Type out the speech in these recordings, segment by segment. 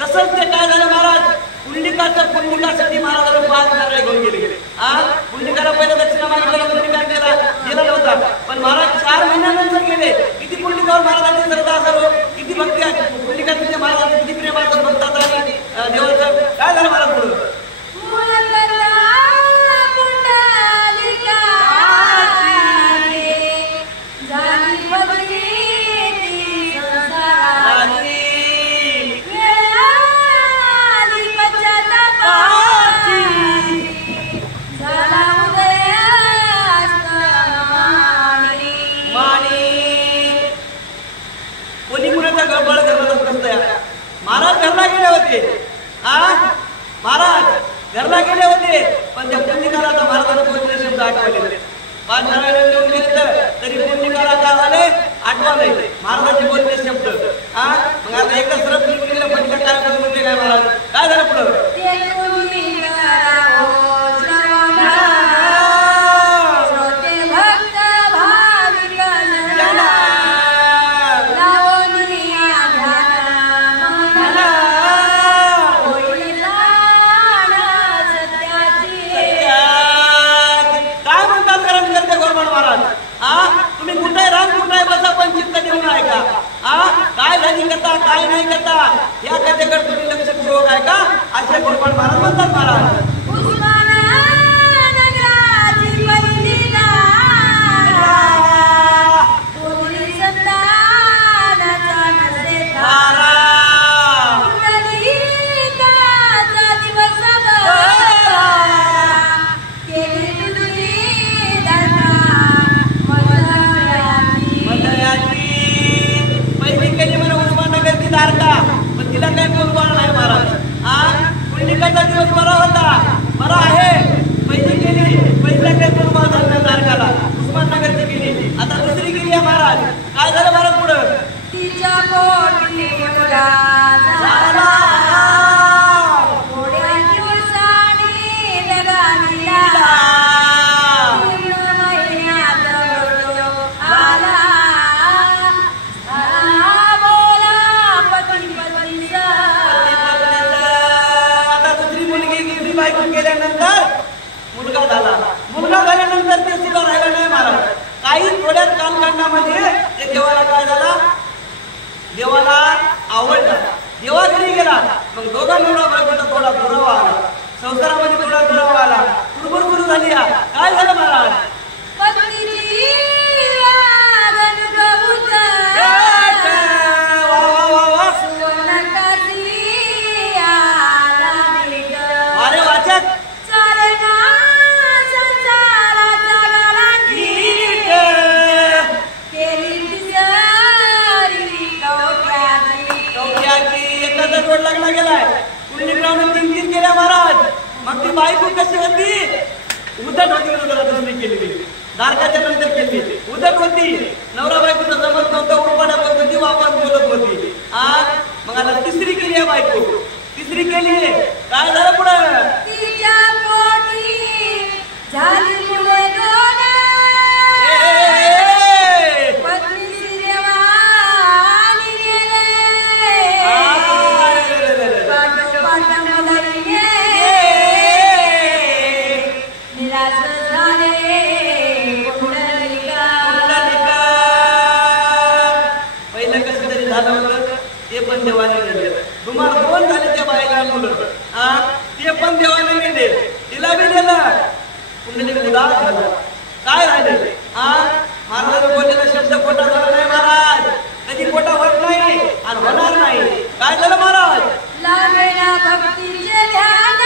तसंच ते काय झालं महाराज पुंडलिकासाठी महाराजांना 5 नारळ घेऊन गेले. पुंडलिकाला पहिला दक्षिणा मागितलं, पुंडलिका गेला नव्हता. पण महाराज 4 महिन्यानंतर गेले. किती पुंडलिकावर महाराजांची श्रद्धा असावं, किती भक्ती आहे पुंडलिकाची, महाराजांचे किती प्रेम असतं भक्तात आणि देवाचं. काय झालं महाराज पुढं महाराज घरला गेले होते. महाराज घरला गेले होते, पण त्या पुंडलिकाला आता महाराजांना बोललेले शब्द आठवले. 5 नारळ घेऊन गेले तरी पुंडलिकाला काय झाले आठवले महाराजांचे बोललेले शब्द. मग आता एकदा सरळ निघून गेलं, पण काय बोलले काय महाराज, काय झालं पुढं काय झाली करता काय नाही करता या कथेकडे तुम्ही लक्ष ठेवू आहे का असे गोपाळ महाराज म्हणतात. महाराज पण तिला काय बोलवाण नाही महाराज. पुंडलिकाचा दिवस बरा होता, बरा आहे. पहिली गेली, पहिल्या काय बोलवा झाला तारखाला उस्माननगरची गेली, आता दुसरी गेली आहे महाराज. काय झालं महाराज पुढं तिच्या पोटी मुलगा झाला. मुलगा झाल्यानंतर ते सुद्धा राहिला नाही महाराज. काही थोड्याच कालखंडामध्ये ते देवाला काय झाला, देवाला आवडला, देवा घरी गेला. मग दोघा नवरा बायकोचा थोडा दुरावा आला, संसारामध्ये थोडा दुरावा आला, कुरबुर सुरू झाली. काय झालं महाराज अरे वाचक लागला गेलाय. पुंडलिकाने 3 केल्या महाराज. मग ती बायको कशी होती, उद्धट होती. दुसरी केलेली नारकाच्या नंतर केली उद्धट होती. नवरा बायकोचा जमत नव्हतं, उरपाड्या बोलत होती, वापस बोलत होती. मग आता तिसरी केली आहे बायको, तिसरी केली. काय झालं पुढं देवाने नेले. तुम्हाला 2 झाले त्या बाईला मुलं, ते पण देवाने नेले, तिला बी नेलं. पुंडलिक उदास झाला. काय राहिले महाराज बोललेला शब्द खोटा झाला नाही महाराज. कधी खोटा होत नाही आणि होणार नाही. काय झालं महाराज भक्तीचे ध्यान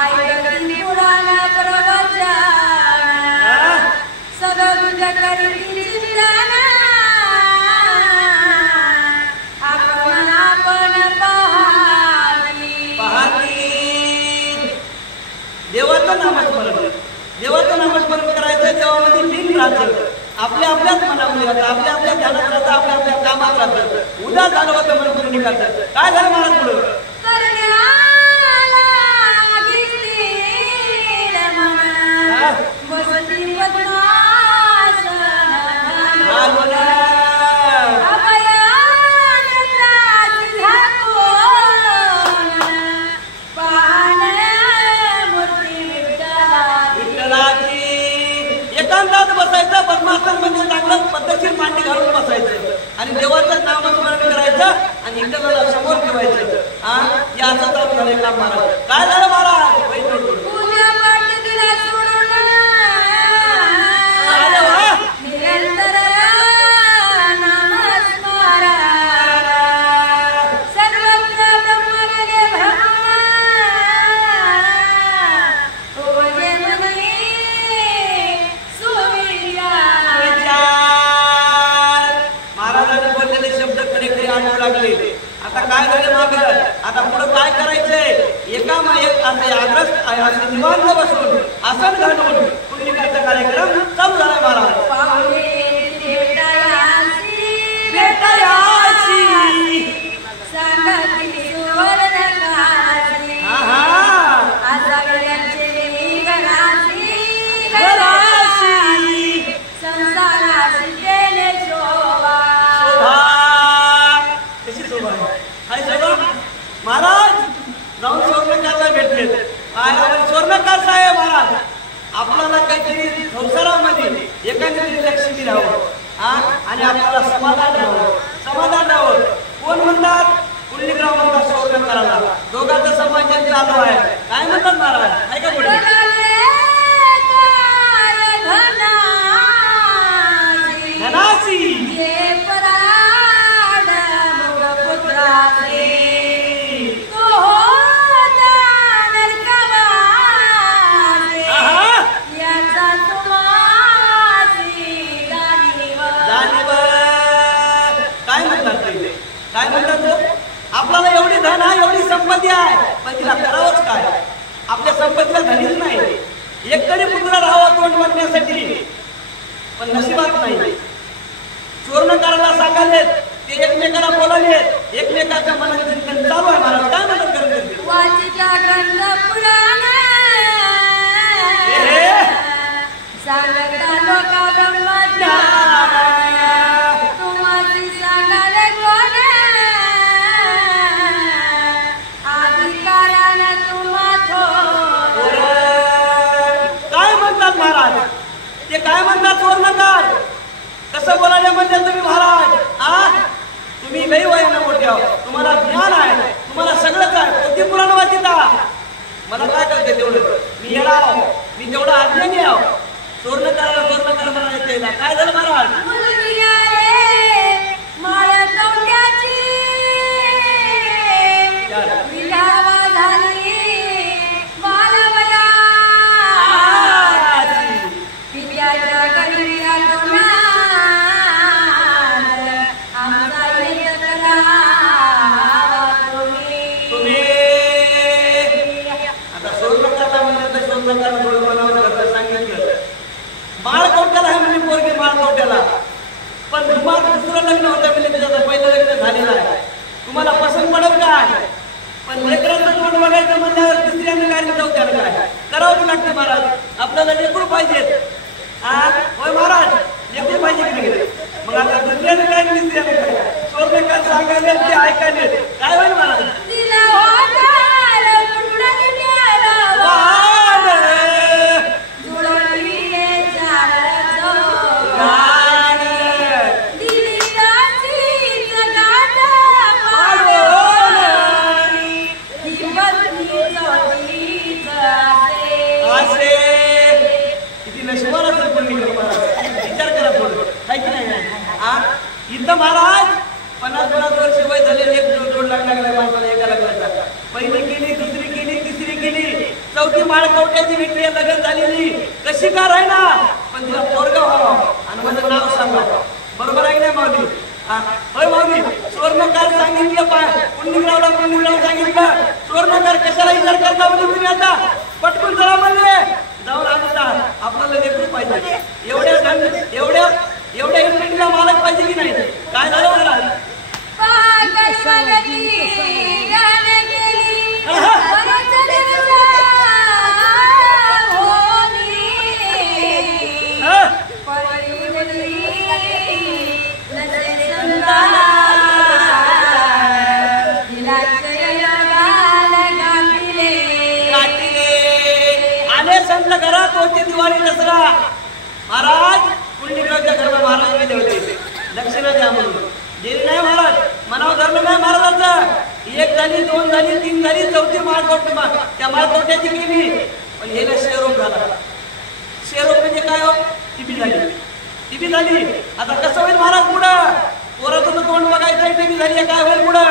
ऐकली पुराण प्रवचन देवाचं नामस्मरण. देवाचं नामस्मरण करायचं. देवामध्ये लीन राहायचं. आपल्या आपल्याच मनामध्ये राहतं, आपल्या आपल्या ध्यानात राहतं, आपल्या आपल्या कामात राहतं. उद्या झालं होतं मन पूर्ण करतं. काय झालं महाराज पुढं? एकांतात बसायचं. पद्मासन म्हणजे चांगलं पद्धतशीर मांडी घालून बसायचं आणि देवाचं नामस्मरण करायचं आणि इकडं समोर ठेवायचं. याचं काम झालं काम महाराज. काय झालं महाराज? आता काय झालं माग? आता पुढं काय करायचंय? एका असं निवांत बसून आसन घालून पुंडलिकाचा कार्यक्रम चालू झाला महाराज. महाराज जाऊन स्वर्णकारला भेटले. स्वर्णकार साहेब महाराज, आपल्याला काहीतरी संसारामध्ये एखादी लक्ष्मी राहावं आणि आपल्याला समाधान राहावं. कोण म्हणतात? पुंडलिकराव म्हणतात स्वर्णकाराला. दोघांचा समाज चालू आहे. काय म्हणतात महाराज? ऐका पुढे. धनासी काय म्हणतात? आपल्याला एवढी धन आहे, एवढी संपत्ती आहे, पण तिला करावंच काय? आपल्या संपत्तीला धनीच नाही. एक तरी पुत्र राहावं तोंड वाटण्यासाठी, पण नशिबात नाही. स्वर्णकाराला सांगाले, ते एकमेकाला बोलाले, एकमेकाच्या मनात चिंतन चालू आहे महाराज. काय म्हणतात? महाराज ते काय म्हणतात? स्वर्णकार कसं बोलायला म्हणतात तुम्ही महाराज? तुम्ही लई वयानं मोठे आहो, तुम्हाला ज्ञान आहे, तुम्हाला सगळंच आहे. किती पुराण वाचिता? मला काय करते तेवढं? मी येणार आहो, मी तेवढा अज्ञानी आहो. स्वर्णकाराला स्वर्णकार म्हणायचं. काय झालं महाराज? बाळ कवट्याला आहे म्हणजे पोरगे बाळ कवट्याला, पण तुम्हाला दुसरं लग्न होतं म्हणजे त्याचं पहिलं लग्न झालेलं आहे. तुम्हाला पसंत पडत काय? पण लेकरांचं तोंड बघायचं म्हणल्यावर दुसऱ्याने काय चौथ्यानं काय करावंच लागतं महाराज. आपल्याला लेकरू पाहिजेत. होय महाराज, लेकरू पाहिजे की नाही? मग आता दुसऱ्याने काय तिसऱ्याने काय? स्वर्णकार सांगायले ते ऐकायले काय होईल महाराज? इथं महाराज 50-50 वर्ष वय झालेले एक जोड लागला माणसाला एका लग्नाचा. पहिली केली, दुसरी केली, तिसरी केली, चौथी माळ कवट्याची विक्री लग्न झालेली. कशी का राहिना? पण तिला पोरगा व्हावं आणि माझं नाव सांगावं. बरोबर आहे नाही माऊली? होय माऊली. स्वर्णकार सांगितलं, पुंडलिकरावला सांगितलं. स्वर्णकार कशाला विचार करता म्हणजे तुम्ही आता पटकून चला म्हणले. जाऊन आणतात आपल्याला लेकरू पाहिजे. एवढ्या इन्स्टिट्यूटला मालक पाहिजे की नाही? काय झालं महाराज? घरात होते दिवाळी दसरा. महाराज पुंडलिकरावच्या घरात महाराज गेले होते दक्षिणा द्या म्हणून. गेली नाही महाराज, मनावर धरलं नाही महाराजांचं. एक झाली, दोन झाली, तीन झाली, चौथी माळकोट त्या माळकोट्याची गेली. पण हे शेरोग झाला. शेरोग म्हणजे काय हो? टीबी झाली. आता कसं होईल महाराज पुढं? पोराचं तोंड बघायचं, टीबी झाली, काय होईल पुढं?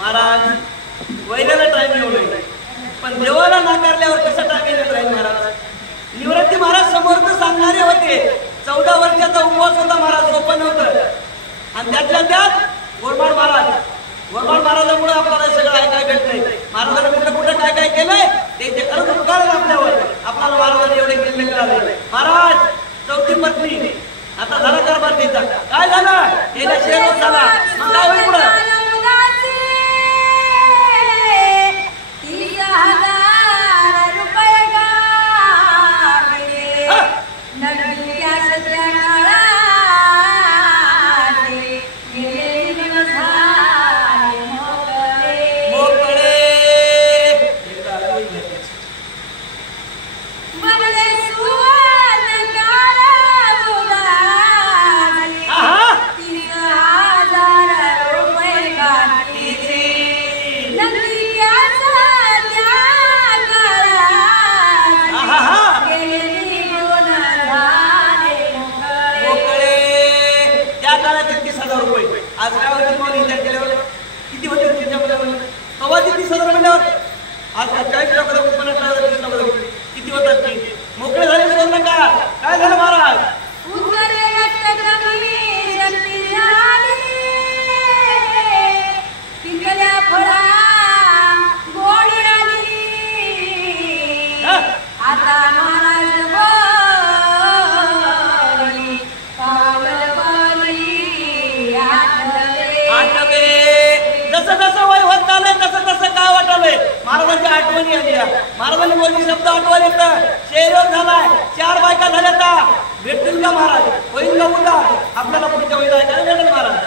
महाराज वैद्याला टाइम येऊ नये, पण देवाला नाकारल्यावर कसा टाइम येत राहील महाराज? निवृत्ती महाराज समोर सांगणारे होते. 14 वर्षाचा उपवास होता महाराज, सोपं नव्हतं. आणि त्यातल्या त्यात गोरमाळ महाराजामुळे आपल्याला सगळं ऐकाय भेटलंय. महाराजांनी कुठं काय केलंय ते खरंच उपकार आपल्यावर. आपल्याला महाराजांनी एवढे केले मिळाले. महाराज चौथी पत्नी आता झाला कारभार द्यायचा. काय झालं? गेल्या शेरोग झाला. मग काय होईल पुढं? आज काय होते मग विचार केल्यावर किती होते त्याच्यामध्ये? तेव्हा 30,000 म्हणल्यावर आज 40 लाख, 50 लाख किती होतात की? मोकळे झाले सोडलं का? काय झालं महाराज? जसं वय होत चाललंय तसं काय वाटलंय? महाराजांच्या आठवणी आली. महाराजांनी बोलली शब्द आठवण येतं. शेरोग झालाय, 4 बायका झाल्या. भेटतील का महाराज? होईल का उद्या? आपल्याला पुढच्या वेळी जायचं भेटेल महाराज.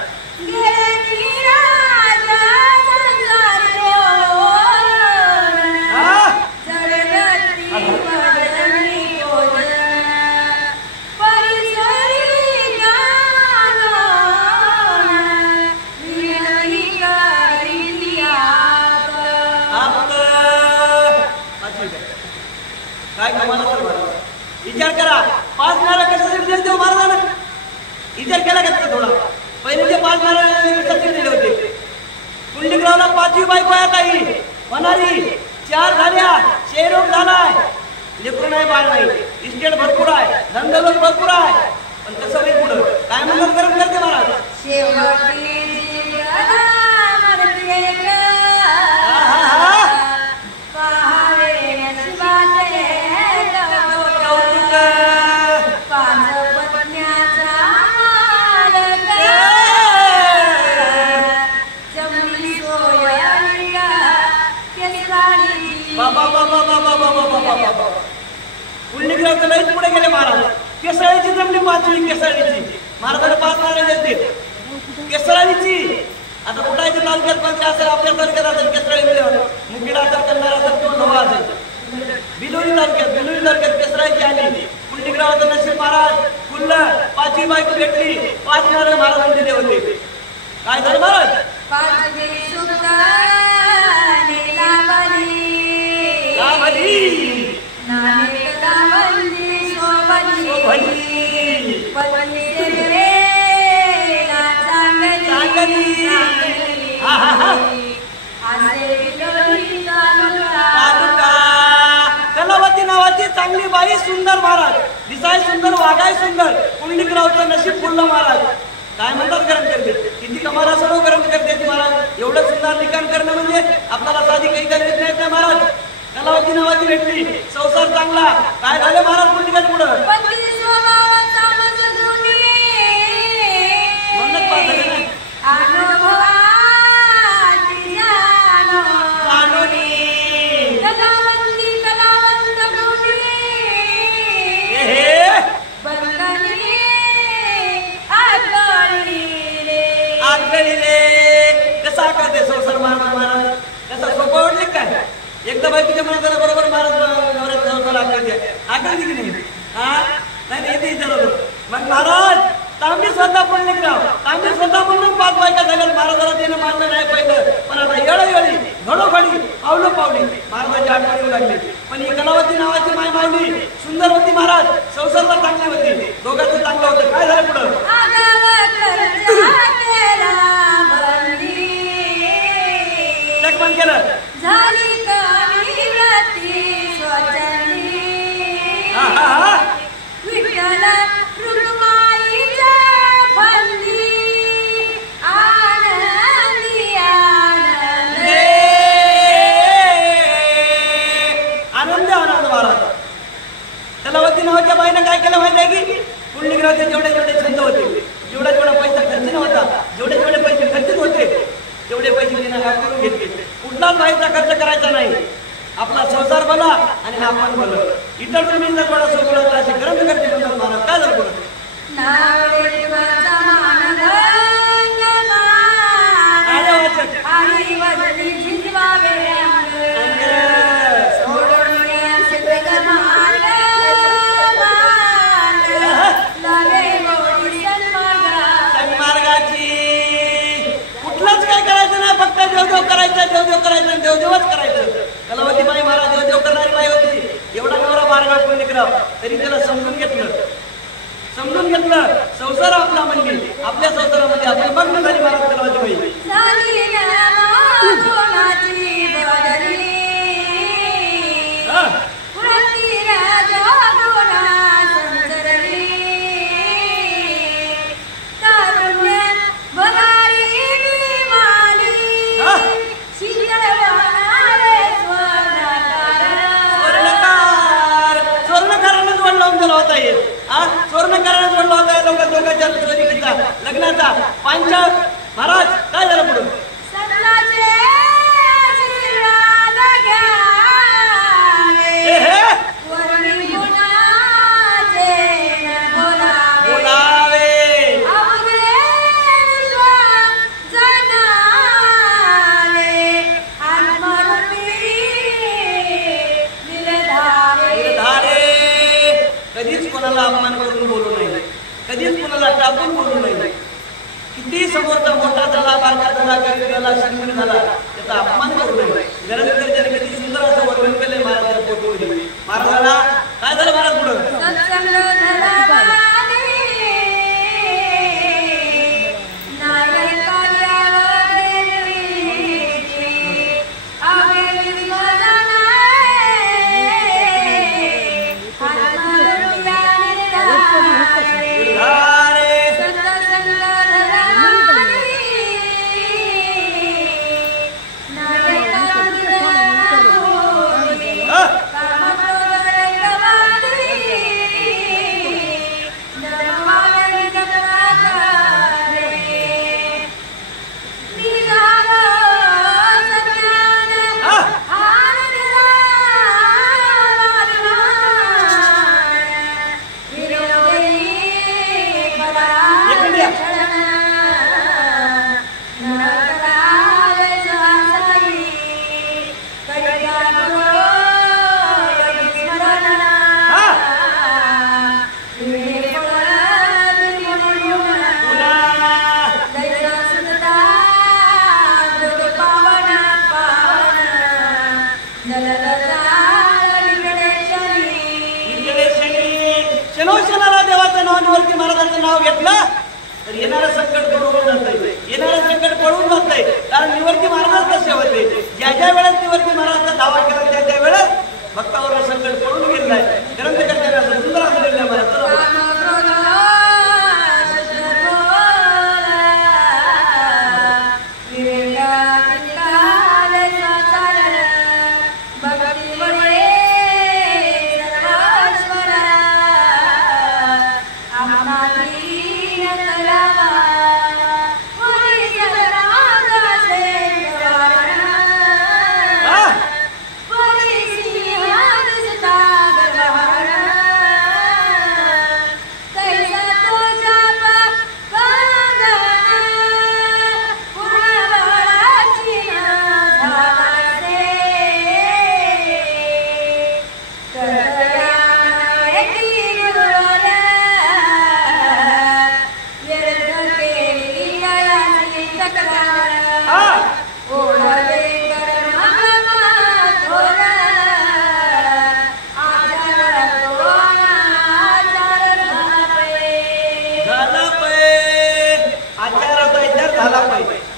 काय कमाला विचार करा. 5 नारळ कशासाठी दिले होते महाराजांना? विचार केला का थोडा? पहिले जे 5 नारळ कशासाठी दिले होते? पुंडलिकरावला 5वी बायको आहे ताई होणारी. 4 झाल्या, शेरोग झालाय, लेकरू नाही, बाळ नाही, इस्टेट भरपूर आहे, धंदोलक भरपूर आहे. पण कसं होईल पुढं? काय म्हणून गरम करते महाराज? पुंडलिकराव लईच पुढे गेले महाराज. केसळीची जमली 5वी केसळीची. महाराजांना 5 नारळ देते केसळीची. आता कुठायच्या तालुक्यात पण असेल, आपल्या तालुक्यात असेल केसळी मिळावर, मुखेड असेल, कन्नड असेल किंवा नवा असेल. बिलोली तालुक्यात केसळीची आली. पुंडलिकरावाचं नशीब महाराज खुललं. 5वी बायको भेटली. 5 नारळ महाराजांनी दिले होते. काय झालं महाराज? कलावती नावाची चांगली बाई सुंदर महाराज, दिसाय सुंदर, वागाय सुंदर, पुंडलिकरावचं नशीब फुललं महाराज. काय म्हणतात ग्रंथ करते, किती कमाला सर्व ग्रंथ करते महाराज. एवढं सुंदर लिखाण करणं म्हणजे आपल्याला साधी काही करत नाहीत ना महाराज. कलावती नावाची भेटली, संसार चांगला. काय झालं महाराज पुंडलिकाच्या पुढं म्हणत पाहत कसा करते संसार महाराज कसा सोपं वाटले काय. एकदा बायकोच्या मनात बरोबर महाराज नवऱ्याचा संसार आकळते की नाही. हा नाही इथे विचारलं मग महाराज तांबी स्वतः पुंडलिकराव, तांबी स्वतः म्हणून 5 बायका झाल्या. महाराजाला त्यानं मानलं नाही पहिलं, पण आता येळोवेळी घडोघडी पावलं पावली महाराजाची आठवण येऊ लागली. पण ही कलावती नावाची माय मावली सुंदर होती महाराज, संसारला चांगली होती, दोघांचं चांगलं होतं. काय झालं पुढं चकमन केलं कलावती नावाच्या बाईनं काय केलं माहिती आहे की पुंडलिकरावचे जेवढे छंद होते, जेवढा पैसा खर्च नव्हता, जेवढे पैसे खर्चित होते तेवढे पैसे तिने करून घेतले. कुठलाच बाईचा खर्च करायचा नाही. आपला संसार बना आणि आपण बना. इतर तुम्ही जर थोडा सोबत असे ग्रंथ करते म्हणतात महाराज. काय झालं पुढं देवदेव करायचं, देवदेवच करायचं. कलावती बाई महाराज देवदेव करणारी बाई होती. एवढा नवरा बारगाव पुंडलिकराव, तरी त्याला समजून घेतलं संसार आपला म्हणली. आपल्या संसारामध्ये आपण बघणं झाली महाराज कलावती बाई. स्वर्णकाराने जोडला होता दोघांच्या लग्नाचा पांच. महाराज काय झालं पुढे अपमान करून बोलू नये, कधीच कोणाला टाकून बोलू नये. किती समोरचा मोठा झाला, बारका झाला, गरीब झाला, श्रीमंत झाला, त्याचा अपमान करू नये. गरजकरच्याने किती सुंदर असं वर्णन केलंय महाराजांच्या पोटमध्ये. महाराजाला काय झालं महाराज पुढं महाराजांचं नाव घेतलं तर येणारं संकट दूर होऊन जातं. येणारं संकट पळून जातंय. कारण निवर्ती महाराज कसे होते, ज्या ज्या वेळेस निवर्ती महाराजचा दावा केला त्या त्या वेळेस भक्तावर संकट पळून गेलेलं आहे. ग्रंथकर्त्याने असं सुंदर असं लिहिलं मला.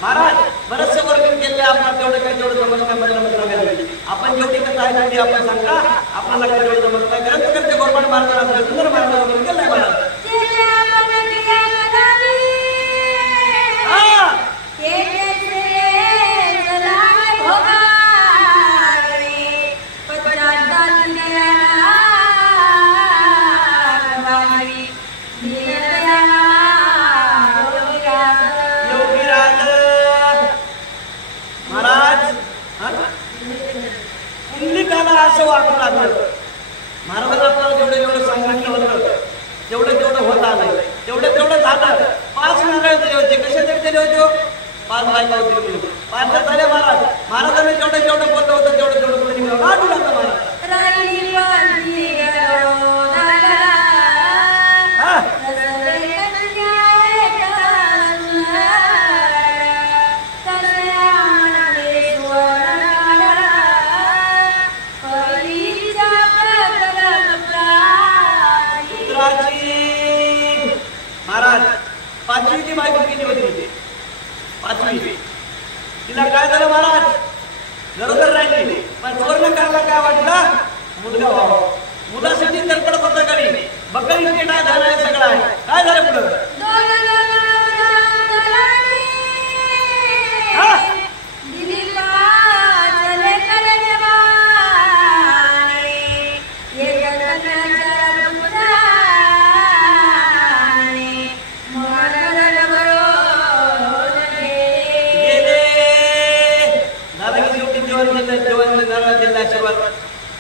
महाराज बरेचसे वर्णन केले, आपण तेवढं काही तेवढं जमत नाही. आपण जेवढी कथा आहे तेवढी आपण सांगा, आपल्याला काही तेवढं जमत नाही. ग्रंथकर्ते गोपाळ महाराजांना सुंदर महाराज वर्णन केलंय महाराज. असं वाटू लागलं महाराजांना आपल्याला जेवढं जेवढं सांगितलं होतं तेवढं होत आलं, तेवढं झालं. 5 नारळ दिले होते. कशासाठी दिले होते? 5 बायका होते. 5 झाले महाराज. महाराजांना जेवढं बोललं होतं तेवढं वाटू लागलं महाराज. महाराज 5वीची बायको केली होती. 5वी तिला काय झालं महाराज, गरोदर राहिली. पण सुवर्णकारला काय वाटलं, मुलगा व्हावा. मुलासाठी तडपडत होता घरी. बकरी केटा झाला आहे सगळं आहे. काय झालं पुढं,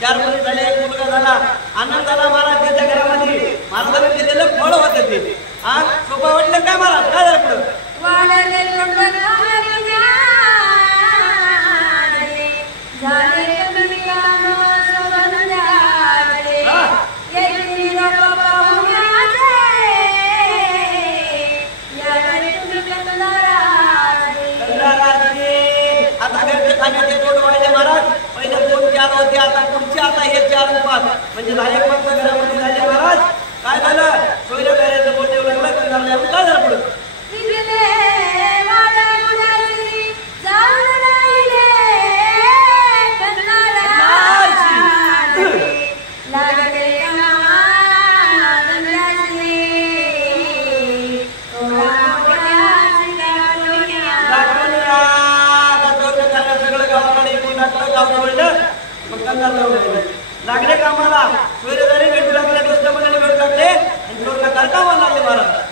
चार मुली झाले, एक मुलगा झाला. आनंद झाला महाराज त्याच्या घरामध्ये. महाराजांनी दिलेलं फळ होतं ते. आज सोपा वाटलं काय महाराज, काय झालं पुढं, आता घरचे खाण्याचे तोड वाढले महाराज. पहिले 2-4 होते, आता पुढचे आता हे 4-5 म्हणजे झाले. 5 घरामध्ये झाले महाराज. काय झालं, सोयऱ्या घराचं बोलणे लागलं. काय झालं पुढं, लागले कामाला. सोयरेदारी भेटू लागले, दुसऱ्या मुलांनी भेटू लागले आणि चोरला कामाला लागले महाराज.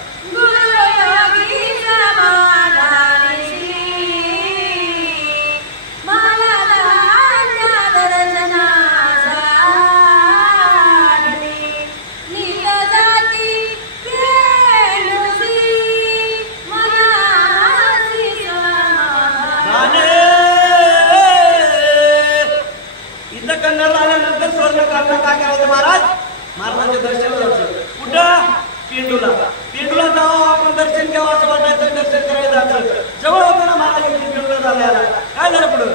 महाराजांच्या दर्शनाला जायचं. कुठं, पेंडूला. पेंडूला जावं आपण, दर्शन घ्यावं असं वाटायचं. दर्शन करायला जायचं. जवळ होतं ना महाराज पेंडूला झाल्याला. काय झालं पुढं,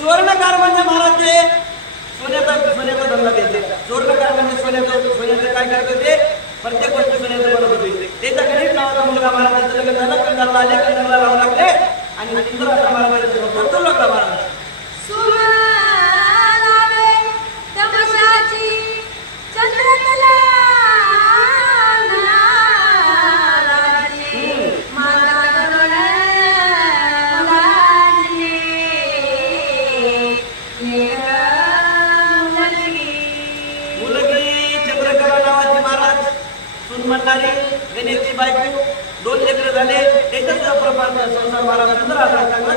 स्वर्णकार म्हणजे महाराज सोन्याचा धंदा द्यायचा. स्वर्णकार म्हणजे सोन्याचं काय करत होते, प्रत्येक गोष्ट सोन्याचं बनत होते. त्याचा गणित नावाचा मुलगा महाराजांचं लग्न झालं, कंधारला आले, कंधारला राहू लागले आणि सुंदर असा महाराजांचा संसार लागला. महाराज गणेशची बायको, 2 लेकरं झाले. त्याच्याच प्रमाण संसार महाराज सुंदर असा चांगला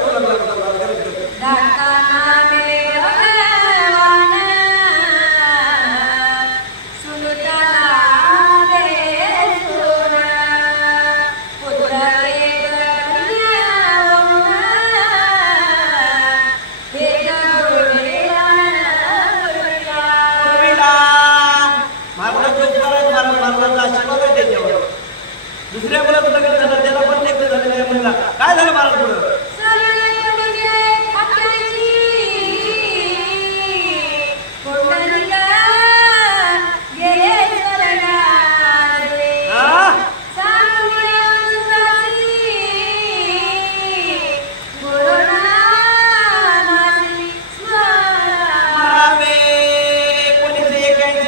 दुसऱ्या मुलाचं लग्न झालं, त्याला पण लेकरं झालेलं आहे. मुलगा काय झालं महाराज पुढं?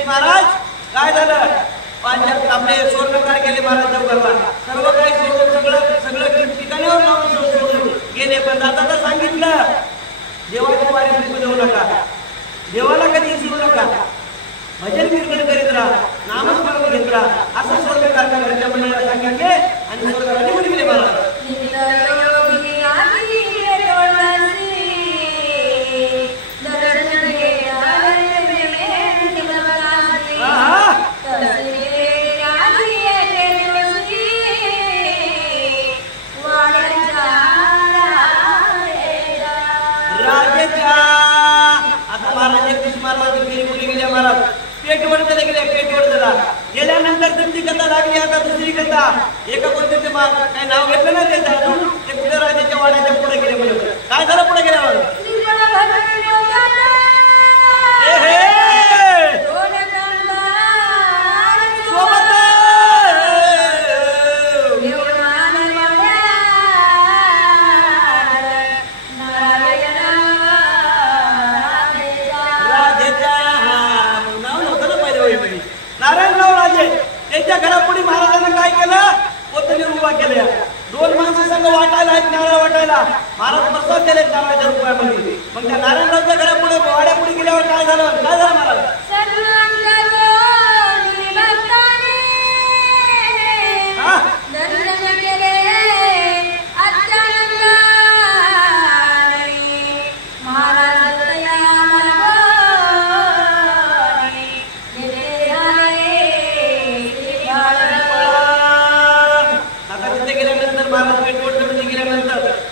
महाराज काय झालं? आपले स्वर्णकार गेले महाराज देवघरला, सर्व काही सोडून सगळं ठिकाणावर लावून सोडून गेले. पण दादाला सांगितलं देवाची वारी विसरू देऊ नका, देवाला कधी विसरू नका, भजन कीर्तन करीत राहा, नामस्मरण घेत राहा, असं स्वर्णकार घरच्या मंडळाला सांगितले आणि स्वर्गाने मुली गेले महाराज. पेटवडला गेले, पेटवडला गेल्यानंतर तुमची कथा लागली. आता दुसरी कथा, एका गोष्टीचे काय नाव घेतलं ना त्याचं, ते पुढे राजाच्या वाड्याच्या पुढे गेले. म्हणजे काय झालं पुढे गेल्यावर? नारायणराव राजे त्यांच्या घरापुढे महाराजांना काय केलं? कोथमीर उभा केल्या. 2 माणसं संघ वाटायला आहेत, नारळ वाटायला. महाराज प्रसाद दिले नारळाच्या रुपयामध्ये. मग त्या नारायणरावच्या घरापुढे वाड्यापुढे गेल्यावर काय झालं? काय झालं महाराज?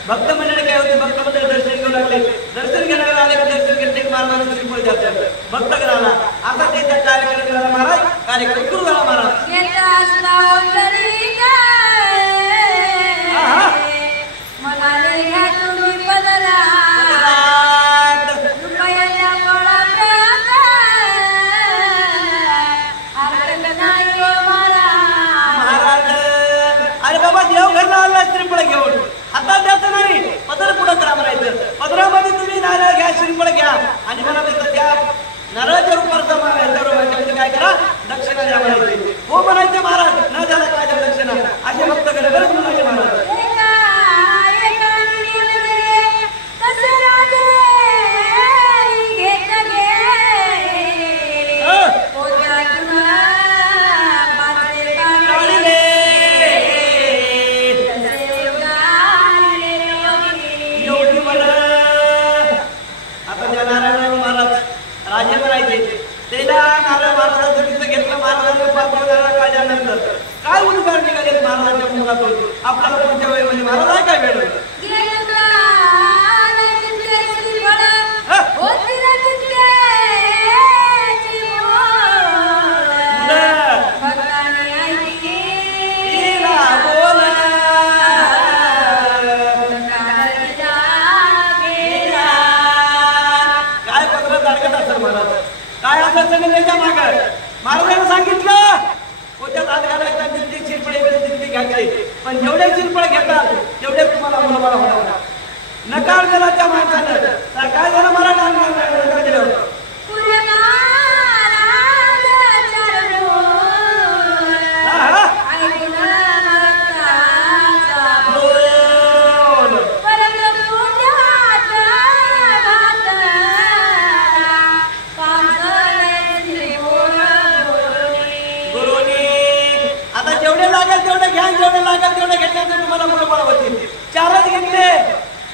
भक्त मंडळी काय होते? भक्त मंडळी दर्शन घेऊ लागले. दर्शन घेण्याला आले, दर्शन घेतले महाराजांना श्रीफळ द्यायचं. भक्त घराला आता त्याचा कार्यक्रम झाला महाराज, कार्यक्रम सुरू झाला महाराज. अरे बाबा देवघरला आला श्रीफळ घेऊन, आता द्यायचं नाही, पदर पुढं करा म्हणायचं. पदरामध्ये तुम्ही नारळ घ्या, श्रीफळ घ्या आणि मला त्याचं त्या नारळाच्या रूपात काय करा? दक्षिणा द्या म्हणायचे. हो म्हणायचे महाराज. न झालं काय काय उद्गार निघाले महाराजांच्या मुखातून? आपल्याला पुढच्या वेळेमध्ये महाराज आहे काय वेळ काय असं महाराजांना सांगितलं त्यात हात घालायचा जितके शिरपडे तितके घ्यायचे पण जेवढे शिरपड घेतात तेवढे तुम्हाला मुलबाळ होणार. नकार दिला त्या माणसानं तर काय झालं मराठा दिलं जेवढे लागेल तेवढे घेतल्यानंतर तुम्हाला मुलं बाळ होतील. 4च घेतले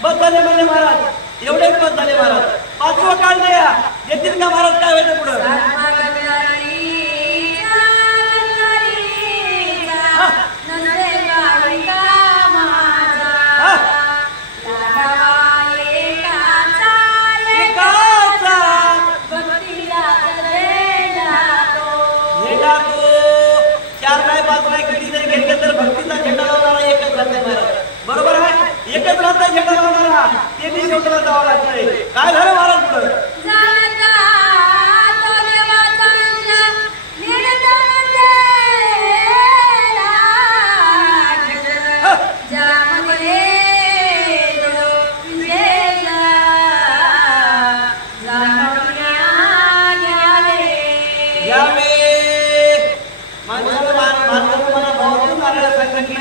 बस झाले म्हणजे महाराज एवढेच बस झाले महाराज. 5वं काळ द्या येतील का महाराज? काय व्हायचं पुढं? भक्तीचा झेंडा लावणारा एकच राहते महाराज. बरोबर आहे? एकच राहता झेंडा लावणारा ते बी शेवटला जावं लागतंय. काय झालं महाराज पुढं?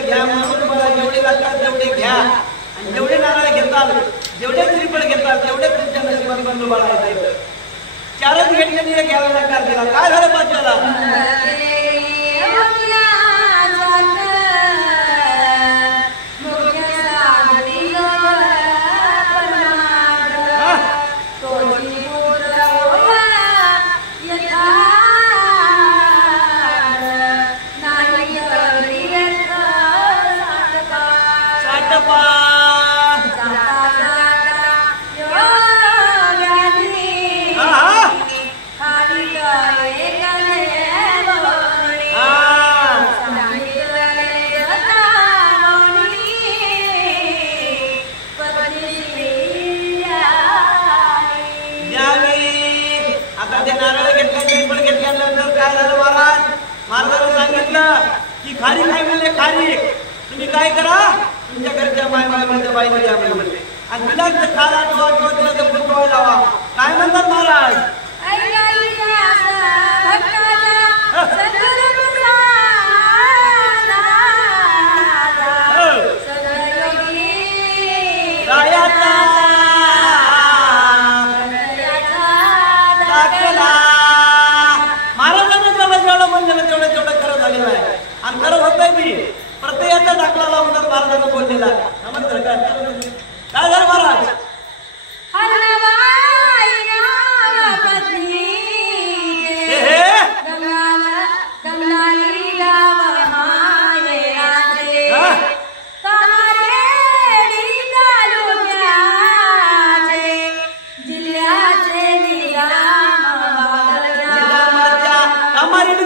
घ्या म्हणून तुम्हाला जेवढे लागतात तेवढे घ्या आणि जेवढे नारळ घेतात जेवढे श्रीफळ घेतात तेवढे तुमच्या नशिबात बंधू बाळ आहेत. 4च घेतलेले घ्यायला नकार दिला. काय झालं 5व्याला? महाराजांनी सांगितलं की खारी काय म्हणले खारी तुम्ही काय करा तुमच्या घरच्या मायमाच्या बाईला द्या म्हणले आणि तिला खाला किंवा तिला फुटवायला लावा. काय म्हणतात महाराज? आणि खरं होतंय मी प्रत्येकाचा दाखला लावून महाराजांना बोललेला. काय झालं महाराज?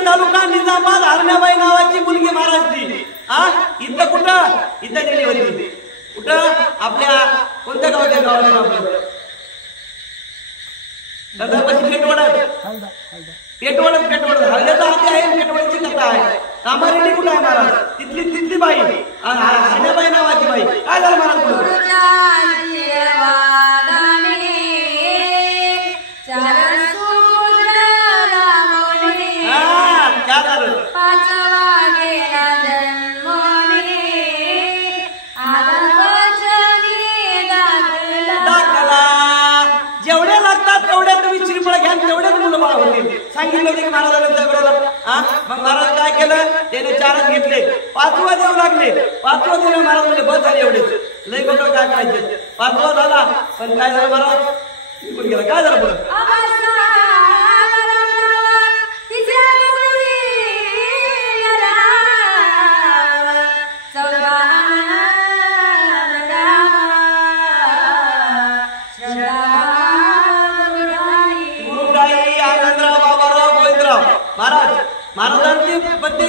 तालुका निजामाबाद हरण्याबाई नावाची मुलगी महाराजची इथं कुठं इथं गेली होती. कुठं? आपल्या कोणत्या गावाच्या गावाला पेटवडत हल्ल्याचा हाती आहे. पेटवडची कथा आहे. कामारेड्डी कुठं आहे महाराज? तिथली बाई हरण्याबाई नावाची बाई. काय झालं महाराज? जेवढे लागतात तेवढे तुम्ही श्रीफळ घ्या तेवढेच मुलं बाळ होतील. सांगितलं होते की महाराजांना. मग महाराज काय केलं? त्याने 4च घेतले. 5वा देऊ लागले. 5वा देऊ महाराज म्हणजे बस झाले एवढेच. लय गोष्ट काय करायचे. 5वा झाला पण काय झालं महाराज? निघून गेला. काय झालं पुढं?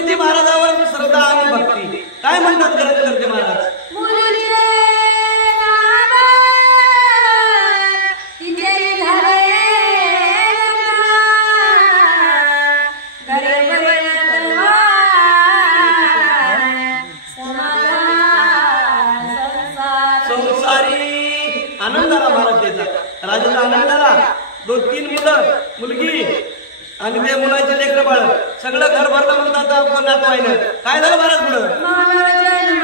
गुरुजी महाराजावर श्रद्धा आणि भक्ती. काय म्हणतात ग्रंथ करते महाराज? आनंदाला महाराज त्याचा राजाचा आनंदाला 2-3 मुलं मुलगी आणि ते मुलाचे लेकर बाळ सगळं घर भरलं म्हणतात नातवाईनं. काय झालं महाराज पुढं?